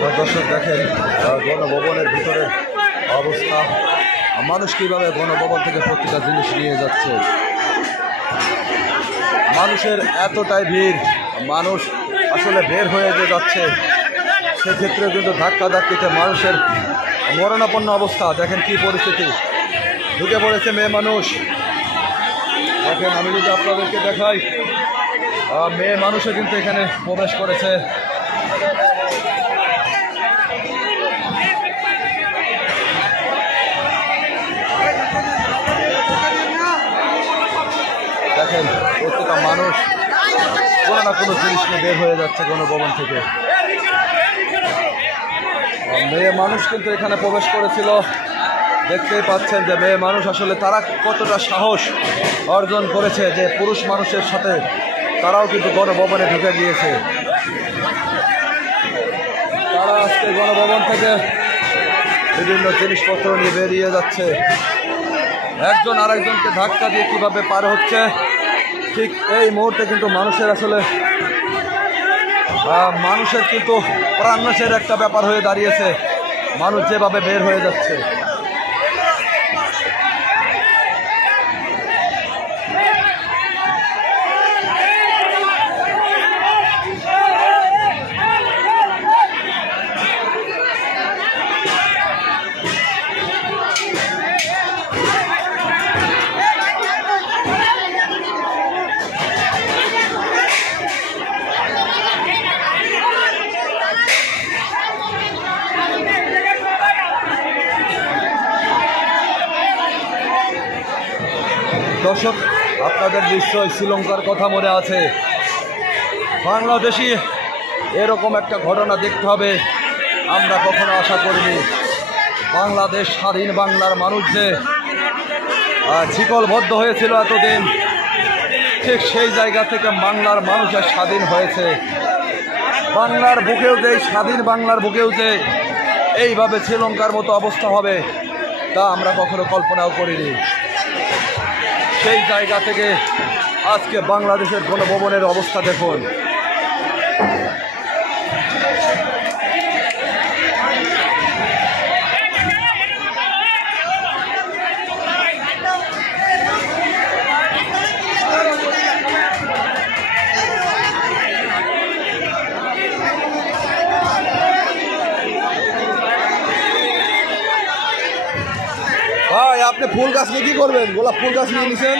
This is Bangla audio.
দর্শক, দেখেন গণভবনের ভিতরে অবস্থা। মানুষ কীভাবে গণভবন থেকে প্রতিটা জিনিস নিয়ে যাচ্ছে? মানুষের এতটাই ভিড়, মানুষ আসলে বের হয়ে যে যাচ্ছে সেক্ষেত্রে কিন্তু ধাক্কা ধাক্কিতে মানুষের মরণাপন্ন অবস্থা। দেখেন কি পরিস্থিতি। ঢুকে পড়েছে মেয়ে মানুষ। দেখেন, আমি যদি আপনাদেরকে দেখাই মেয়ে মানুষও কিন্তু এখানে প্রবেশ করেছে। দেখেন, প্রত্যেকটা মানুষ কোনো না কোনো জিনিস নিয়ে বের হয়ে যাচ্ছে কোনো ভবন থেকে। মেয়ে মানুষ কিন্তু এখানে প্রবেশ করেছিল। দেখতেই পাচ্ছেন যে মেয়ে মানুষ আসলে তারা কতটা সাহস অর্জন করেছে যে পুরুষ মানুষের সাথে তারাও কিন্তু গণভবনে ঢুকে গিয়েছে। তারা আজকে গণভবন থেকে বিভিন্ন জিনিসপত্র নিয়ে বেরিয়ে যাচ্ছে। একজন আরেকজনকে ধাক্কা দিয়ে কীভাবে পার হচ্ছে? ঠিক এই মুহূর্তে কিন্তু মানুষের আসলে মানুষের কিন্তু প্রাণনাশের একটা ব্যাপার হয়ে দাঁড়িয়েছে। মানুষ যেভাবে বের হয়ে যাচ্ছে। দর্শক, আপনাদের নিশ্চয়ই শ্রীলঙ্কার কথা মনে আছে। বাংলাদেশি এরকম একটা ঘটনা দেখতে হবে, আমরা কখনো আশা করিনি। বাংলাদেশ, স্বাধীন বাংলার মানুষ যে শিকলবদ্ধ হয়েছিল এতদিন, ঠিক সেই জায়গা থেকে বাংলার মানুষের স্বাধীন হয়েছে। বাংলার বুকেও যে, স্বাধীন বাংলার বুকেও যে, এইভাবে শ্রীলঙ্কার মতো অবস্থা হবে, তা আমরা কখনো কল্পনাও করিনি। সেই জায়গা থেকে আজকে বাংলাদেশের গণভবনের অবস্থা দেখুন। আপনি ফুল গাছ নিয়ে কি করবেন? গোলাপ ফুল গাছ নিয়ে নিছেন?